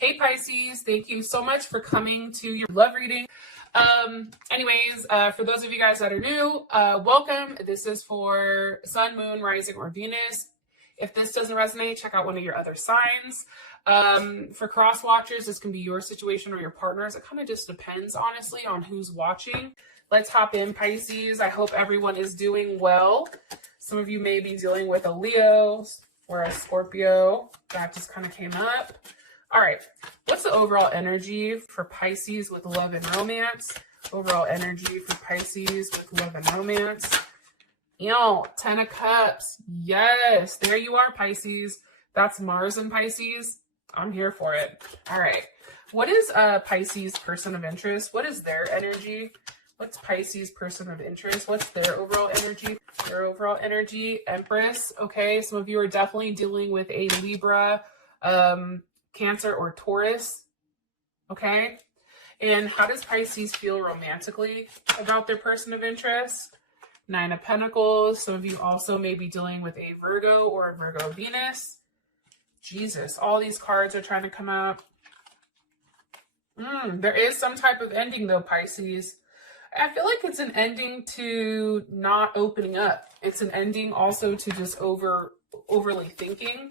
Hey Pisces, thank you so much for coming to your love reading. For those of you guys that are new, welcome. This is for Sun, Moon, Rising, or Venus. If this doesn't resonate, check out one of your other signs. For cross watchers, this can be your situation or your partner's. It kind of just depends, honestly, on who's watching. Let's hop in, Pisces. I hope everyone is doing well. Some of you may be dealing with a Leo or a Scorpio. That just kind of came up. All right. What's the overall energy for Pisces with love and romance? Overall energy for Pisces with love and romance. Ten of Cups. Yes, there you are, Pisces. That's Mars and Pisces. I'm here for it. All right. What is a Pisces person of interest? What is their energy? What's Pisces person of interest? What's their overall energy? Their overall energy, Empress. Okay, some of you are definitely dealing with a Libra, Cancer, or Taurus. Okay. And how does Pisces feel romantically about their person of interest? Nine of Pentacles. Some of you also may be dealing with a Virgo or a Virgo Venus. Jesus, all these cards are trying to come out. There is some type of ending though, Pisces. I feel like it's an ending to not opening up. It's an ending also to just overly thinking.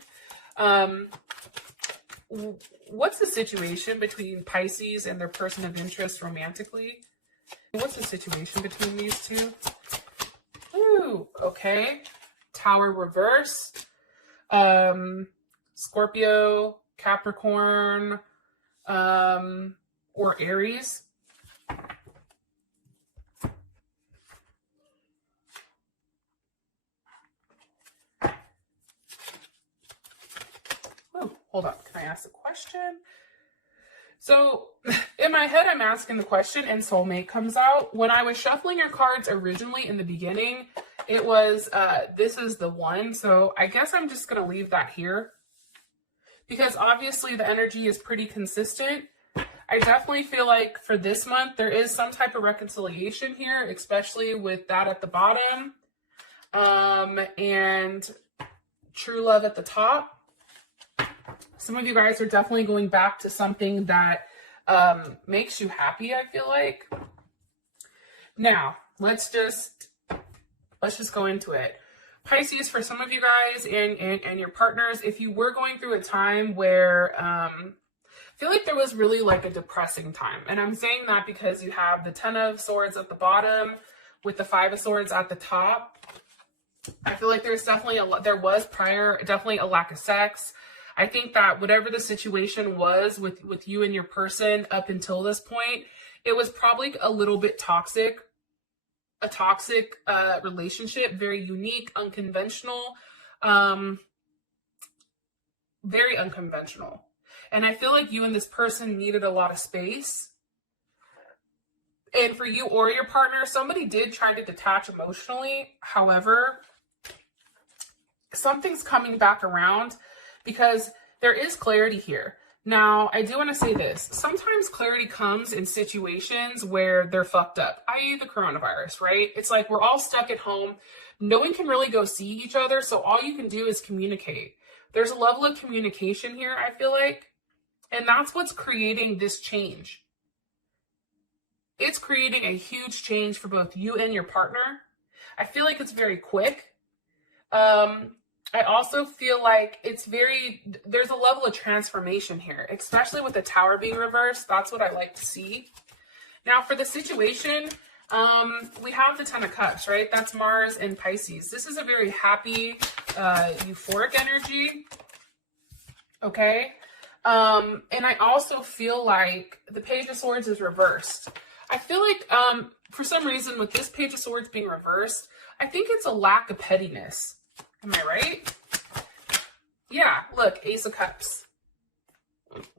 What's the situation between Pisces and their person of interest romantically? What's the situation between these two? Ooh, okay. Tower reverse. Scorpio, Capricorn, or Aries. Oh, hold on. Can I ask a question? So in my head, I'm asking the question and soulmate comes out. When I was shuffling your cards originally in the beginning, it was, this is the one. So I guess I'm just going to leave that here because obviously the energy is pretty consistent. I definitely feel like for this month, there is some type of reconciliation here, especially with that at the bottom, and true love at the top. Some of you guys are definitely going back to something that makes you happy, I feel like. Now, let's just go into it. Pisces, for some of you guys and your partners, if you were going through a time where I feel like there was really like a depressing time. And I'm saying that because you have the 10 of Swords at the bottom with the 5 of Swords at the top. I feel like there's definitely definitely a lack of sex. I think that whatever the situation was with you and your person up until this point, it was probably a little bit toxic, a toxic relationship, very unique, unconventional, very unconventional. And I feel like you and this person needed a lot of space. And for you or your partner, somebody did try to detach emotionally. However, something's coming back around because there is clarity here. Now, I do want to say this. Sometimes clarity comes in situations where they're fucked up, i.e. the coronavirus, right? It's like we're all stuck at home. No one can really go see each other, so all you can do is communicate. There's a level of communication here, I feel like, and that's what's creating this change. It's creating a huge change for both you and your partner. I feel like it's very quick. I also feel like there's a level of transformation here, especially with the Tower being reversed. That's what I like to see. Now for the situation, we have the 10 of Cups, right? That's Mars and Pisces. This is a very happy, euphoric energy. Okay. And I also feel like the Page of Swords is reversed. I feel like, for some reason with this Page of Swords being reversed, I think it's a lack of pettiness. Am I right? Yeah, look, Ace of Cups.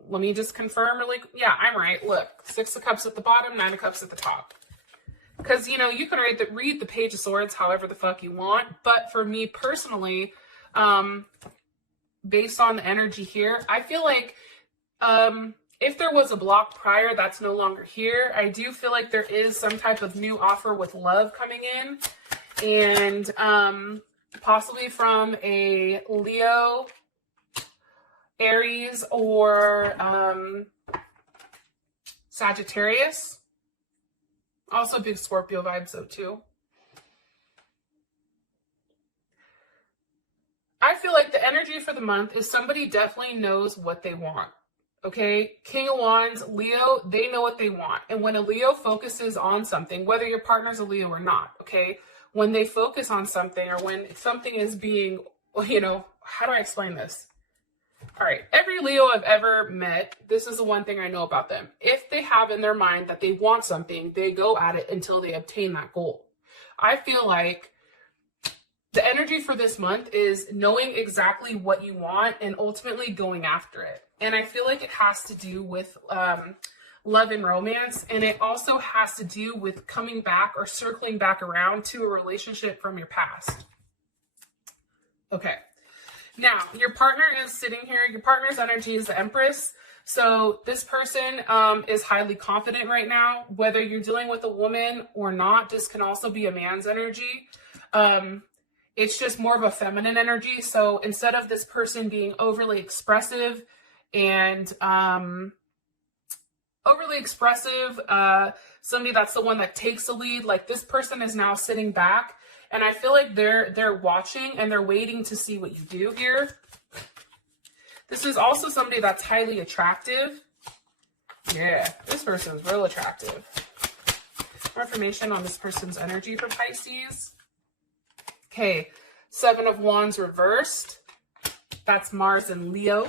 Let me just confirm really. Yeah, I'm right. Look, 6 of Cups at the bottom, 9 of Cups at the top. Because, you can read the Page of Swords however the fuck you want. But for me personally, based on the energy here, I feel like if there was a block prior, that's no longer here. I do feel like there is some type of new offer with love coming in. And possibly from a Leo Aries or Sagittarius. Also big Scorpio vibes though too. I feel like the energy for the month is somebody definitely knows what they want. Okay, King of Wands, Leo, they know what they want. And when a Leo focuses on something, whether your partner's a Leo or not, okay, when they focus on something or when something is being, you know, how do I explain this? All right, every Leo I've ever met, this is the one thing I know about them. If they have in their mind that they want something, they go at it until they obtain that goal. I feel like the energy for this month is knowing exactly what you want and ultimately going after it. And I feel like it has to do with love and romance. And it also has to do with coming back or circling back around to a relationship from your past. Okay. Now, your partner is sitting here. Your partner's energy is the Empress. So this person is highly confident right now. Whether you're dealing with a woman or not, this can also be a man's energy. It's just more of a feminine energy. So instead of this person being overly expressive and somebody that's the one that takes the lead, like this person is now sitting back, and I feel like they're watching and they're waiting to see what you do here. This is also somebody that's highly attractive. Yeah, this person's real attractive. More information on this person's energy for Pisces. Okay, 7 of Wands reversed. That's Mars and Leo.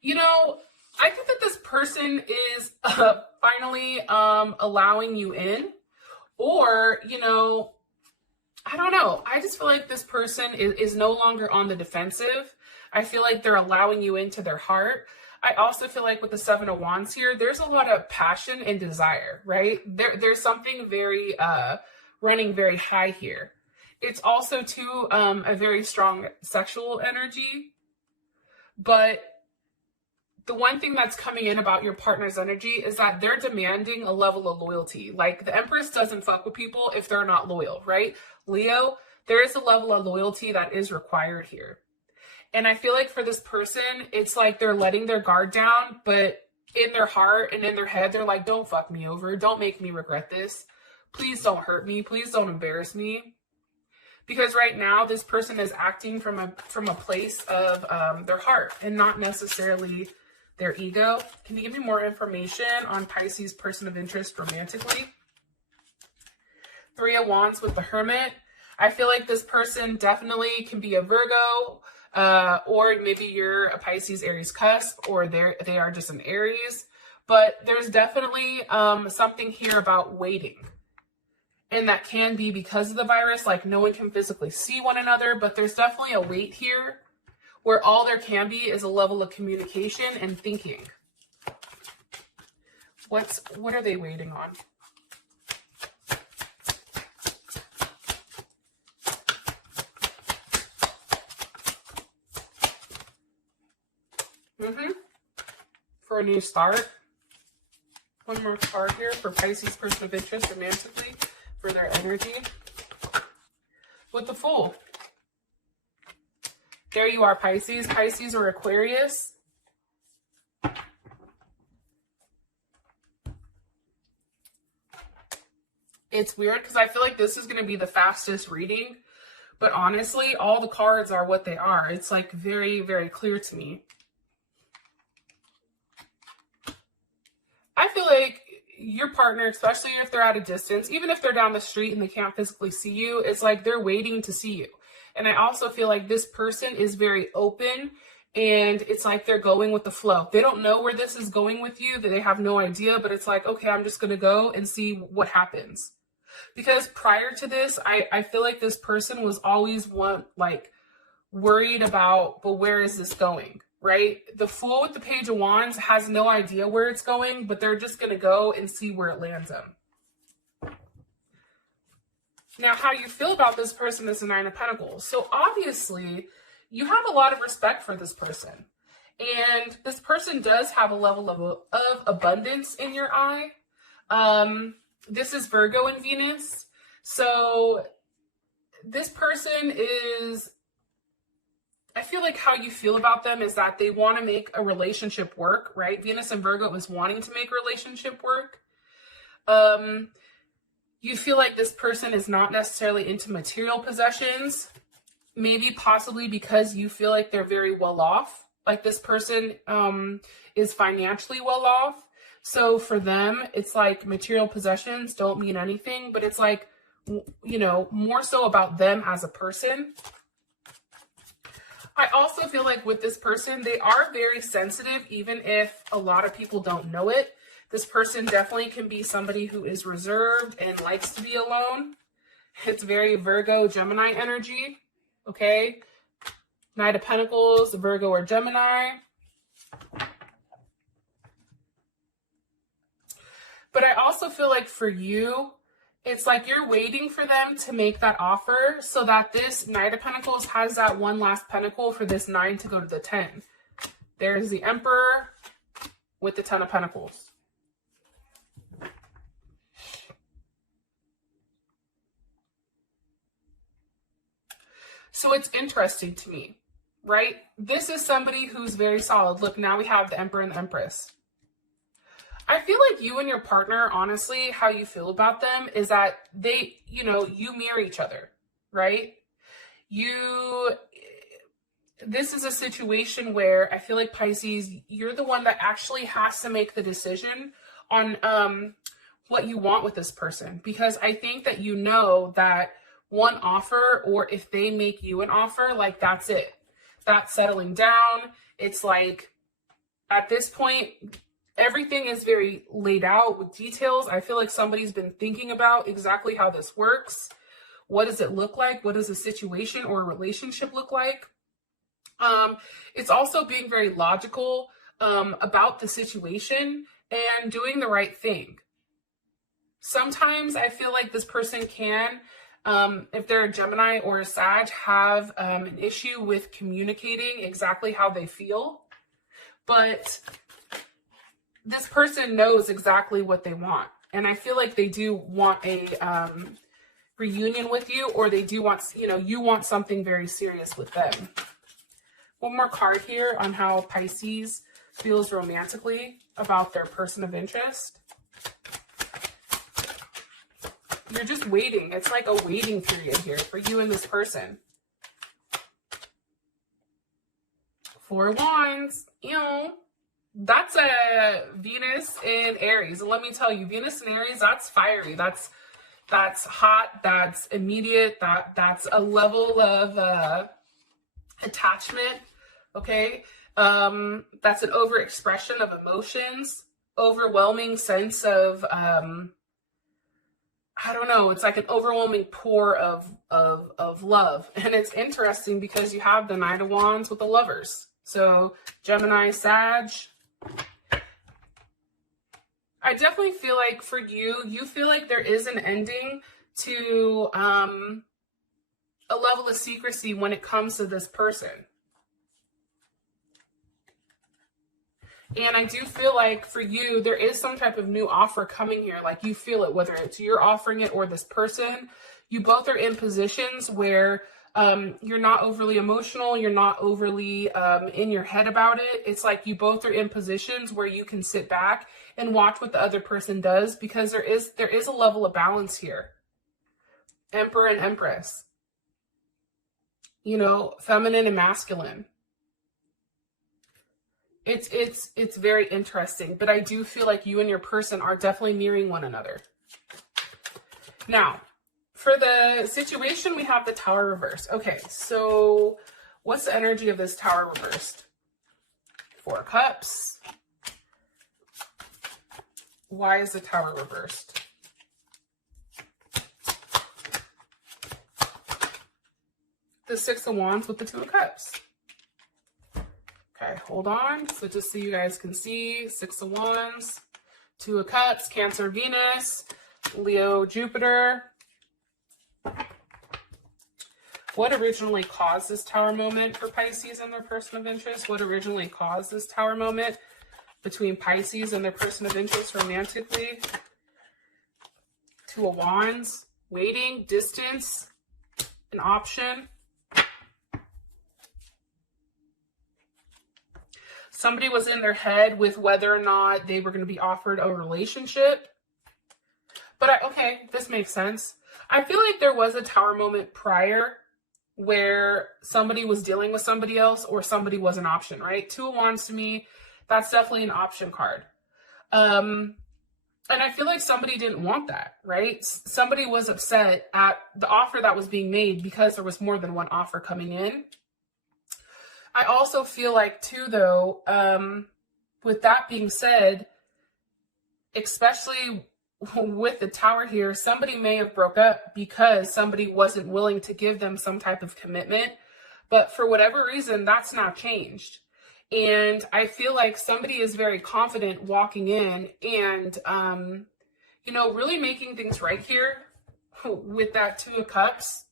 You know, I think that this person is finally allowing you in. Or, you know, I don't know. I just feel like this person is no longer on the defensive. I feel like they're allowing you into their heart. I also feel like with the 7 of Wands here, there's a lot of passion and desire, right? There's something very running very high here. It's also too a very strong sexual energy. But the one thing that's coming in about your partner's energy is that they're demanding a level of loyalty. Like the Empress doesn't fuck with people if they're not loyal, right? Leo, there is a level of loyalty that is required here. And I feel like for this person, it's like they're letting their guard down, but in their heart and in their head, they're like, don't fuck me over. Don't make me regret this. Please don't hurt me. Please don't embarrass me. Because right now, this person is acting from a place of their heart and not necessarily their ego. Can you give me more information on Pisces person of interest romantically? 3 of Wands with the Hermit. I feel like this person definitely can be a Virgo, or maybe you're a Pisces Aries cusp, or they are just an Aries. But there's definitely something here about waiting. And that can be because of the virus, like no one can physically see one another, but there's definitely a wait here where all there can be is a level of communication and thinking. What are they waiting on? For a new start. One more card here for Pisces person of interest romantically. For their energy with the Fool. There you are, Pisces. Pisces or Aquarius. It's weird because I feel like this is going to be the fastest reading, but honestly, all the cards are what they are. It's like very, very clear to me. I feel like your partner, especially if they're at a distance, even if they're down the street and they can't physically see you, it's like they're waiting to see you. And I also feel like this person is very open and it's like they're going with the flow. They don't know where this is going with you, that they have no idea, but it's like, okay, I'm just going to go and see what happens. Because prior to this, I feel like this person was always worried about, well, where is this going? Right? The Fool with the Page of Wands has no idea where it's going, but they're just going to go and see where it lands them. Now, how you feel about this person is the 9 of Pentacles. So obviously, you have a lot of respect for this person. And this person does have a level of abundance in your eye. This is Virgo and Venus. So this person is I feel like how you feel about them is that they want to make a relationship work, right? Venus and Virgo is wanting to make a relationship work. You feel like this person is not necessarily into material possessions, maybe possibly because you feel like they're very well off. Like this person is financially well off. So for them, it's like material possessions don't mean anything, but it's like, you know, more so about them as a person. I also feel like with this person, they are very sensitive, even if a lot of people don't know it. This person definitely can be somebody who is reserved and likes to be alone. It's very Virgo, Gemini energy, okay? Knight of Pentacles, Virgo or Gemini. But I also feel like for you, it's like you're waiting for them to make that offer so that this Knight of Pentacles has that one last pentacle for this 9 to go to the 10. There's the Emperor with the 10 of Pentacles. So it's interesting to me, right? This is somebody who's very solid. Look, now we have the Emperor and the Empress. I feel like you and your partner, honestly, how you feel about them is that they, you know, you mirror each other, right? This is a situation where I feel like Pisces, you're the one that actually has to make the decision on what you want with this person. Because I think that you know that one offer, or if they make you an offer, like that's it. That's settling down. It's like, at this point, everything is very laid out with details. I feel like somebody's been thinking about exactly how this works. What does it look like? What does a situation or a relationship look like? It's also being very logical about the situation and doing the right thing. Sometimes I feel like this person can, if they're a Gemini or a Sag, have an issue with communicating exactly how they feel. But this person knows exactly what they want. And I feel like they do want a reunion with you, or they do want, you know, you want something very serious with them. One more card here on how Pisces feels romantically about their person of interest. You're just waiting. It's like a waiting period here for you and this person. 4 of Wands. You know, that's a Venus in Aries. And let me tell you, Venus in Aries, that's fiery. That's hot. That's immediate. That's a level of attachment. Okay. That's an overexpression of emotions, overwhelming sense of, I don't know. It's like an overwhelming pour of love. And it's interesting because you have the Knight of Wands with the Lovers. So Gemini, Sag. I definitely feel like for you, you feel like there is an ending to a level of secrecy when it comes to this person. And I do feel like for you, there is some type of new offer coming here. Like you feel it, whether it's you're offering it or this person. You both are in positions where you're not overly emotional. You're not overly in your head about it. It's like you both are in positions where you can sit back and watch what the other person does, because there is a level of balance here. Emperor and Empress. You know, feminine and masculine. It's very interesting, but I do feel like you and your person are definitely mirroring one another. Now, for the situation, we have the Tower reversed. Okay, so what's the energy of this Tower reversed? 4 of Cups. Why is the Tower reversed? The 6 of Wands with the 2 of Cups. Okay, hold on. So just so you guys can see, 6 of Wands, 2 of Cups, Cancer, Venus, Leo, Jupiter. What originally caused this Tower moment for Pisces and their person of interest? What originally caused this Tower moment between Pisces and their person of interest romantically? 2 of Wands, waiting, distance, an option. Somebody was in their head with whether or not they were going to be offered a relationship. But okay, this makes sense. I feel like there was a Tower moment prior where somebody was dealing with somebody else or somebody was an option, right? Two of Wands to me, that's definitely an option card. And I feel like somebody didn't want that, right? Somebody was upset at the offer that was being made because there was more than one offer coming in. I also feel like too, though, with that being said, especially with the Tower here, somebody may have broke up because somebody wasn't willing to give them some type of commitment. But for whatever reason, that's now changed. And I feel like somebody is very confident walking in and, you know, really making things right here with that Two of Cups.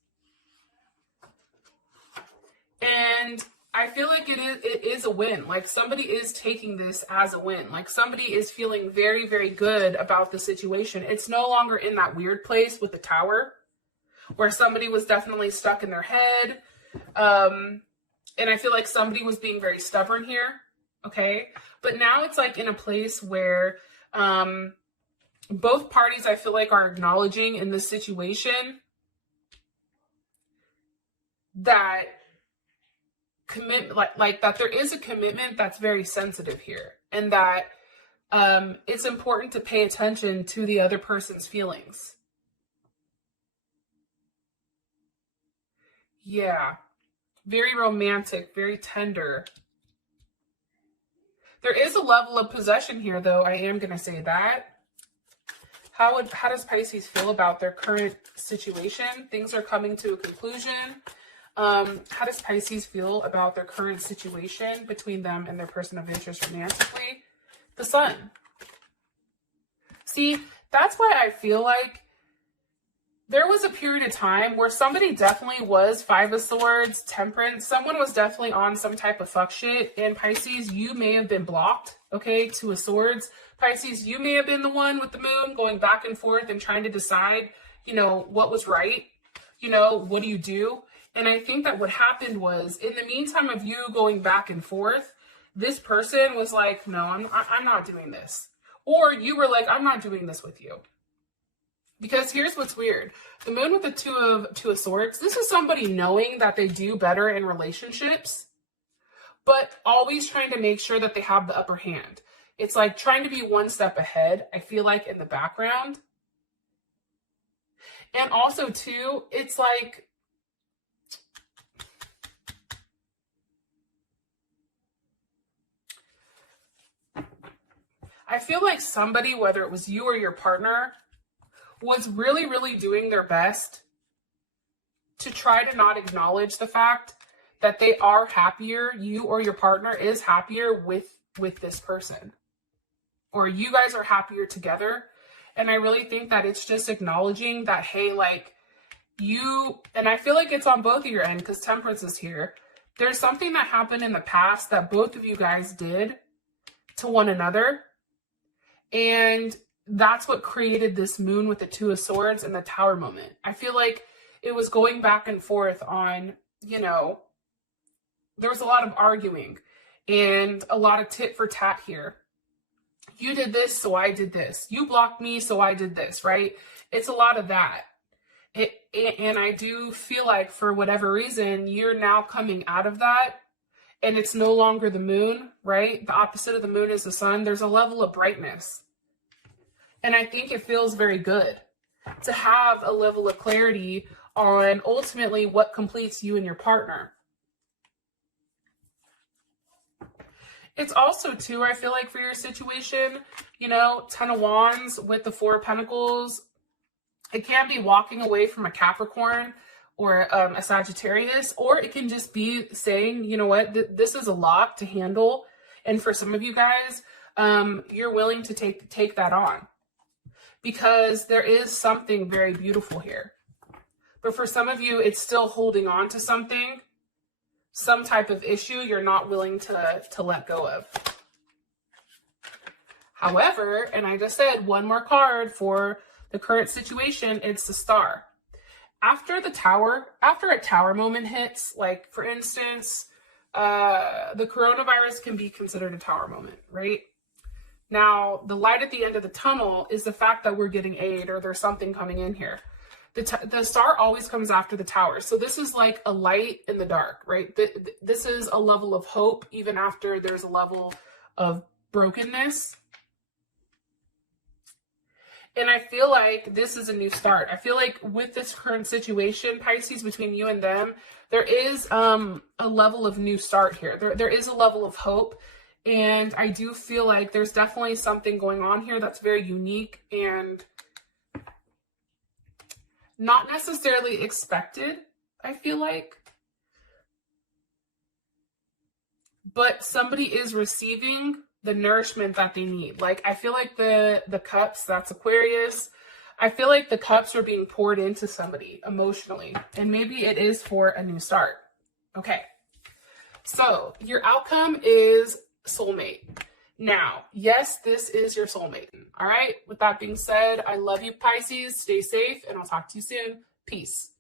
And I feel like it is a win. Like somebody is taking this as a win. Like somebody is feeling very, very good about the situation. It's no longer in that weird place with the Tower where somebody was definitely stuck in their head. And I feel like somebody was being very stubborn here. Okay. But now it's like in a place where both parties, I feel like, are acknowledging in this situation that like that there is a commitment that's very sensitive here, and that it's important to pay attention to the other person's feelings. Yeah, very romantic, very tender. There is a level of possession here, though. I am going to say that. How does Pisces feel about their current situation? Things are coming to a conclusion. How does Pisces feel about their current situation between them and their person of interest romantically? The Sun. See, that's why I feel like there was a period of time where somebody definitely was Five of Swords, Temperance. Someone was definitely on some type of fuck shit. And Pisces, you may have been blocked, okay? Two of Swords. Pisces, you may have been the one with the Moon going back and forth and trying to decide, you know, what was right. You know, what do you do? And I think that what happened was, in the meantime of you going back and forth, this person was like, no, I'm not doing this. Or you were like, I'm not doing this with you. Because here's what's weird. The Moon with the Two of Swords, this is somebody knowing that they do better in relationships, but always trying to make sure that they have the upper hand. It's like trying to be one step ahead, I feel like, in the background. And also, too, it's like, I feel like somebody, whether it was you or your partner, was really, really doing their best to try to not acknowledge the fact that they are happier, you or your partner is happier with this person. Or you guys are happier together. And I really think that it's just acknowledging that, hey, like you, and I feel like it's on both of your end because Temperance is here. There's something that happened in the past that both of you guys did to one another. And that's what created this Moon with the Two of Swords and the Tower moment. I feel like it was going back and forth on, you know, there was a lot of arguing and a lot of tit for tat here. You did this, so I did this. You blocked me, so I did this, right? It's a lot of that. And I do feel like for whatever reason, you're now coming out of that and it's no longer the Moon, right? The opposite of the Moon is the Sun. There's a level of brightness. And I think it feels very good to have a level of clarity on ultimately what completes you and your partner. It's also, too, I feel like for your situation, you know, Ten of Wands with the Four of Pentacles, it can be walking away from a Capricorn or a Sagittarius, or it can just be saying, you know what, this is a lot to handle. And for some of you guys, you're willing to take that on. Because there is something very beautiful here. But for some of you, it's still holding on to something, some type of issue you're not willing to let go of. However, and I just said one more card for the current situation, it's the Star. After a Tower moment hits, like for instance, the coronavirus can be considered a tower moment, right? Now, the light at the end of the tunnel is the fact that we're getting aid or there's something coming in here. The star always comes after the tower. So this is like a light in the dark, right? This is a level of hope, even after there's a level of brokenness. And I feel like this is a new start. I feel like with this current situation, Pisces, between you and them, there is a level of new start here. There is a level of hope. And I do feel like there's definitely something going on here that's very unique and not necessarily expected, I feel like. But somebody is receiving the nourishment that they need. Like, I feel like the cups, that's Aquarius. I feel like the cups are being poured into somebody emotionally. And maybe it is for a new start. Okay. So your outcome is soulmate. Now, yes, this is your soulmate. All right. With that being said, I love you, Pisces. Stay safe, and I'll talk to you soon. Peace.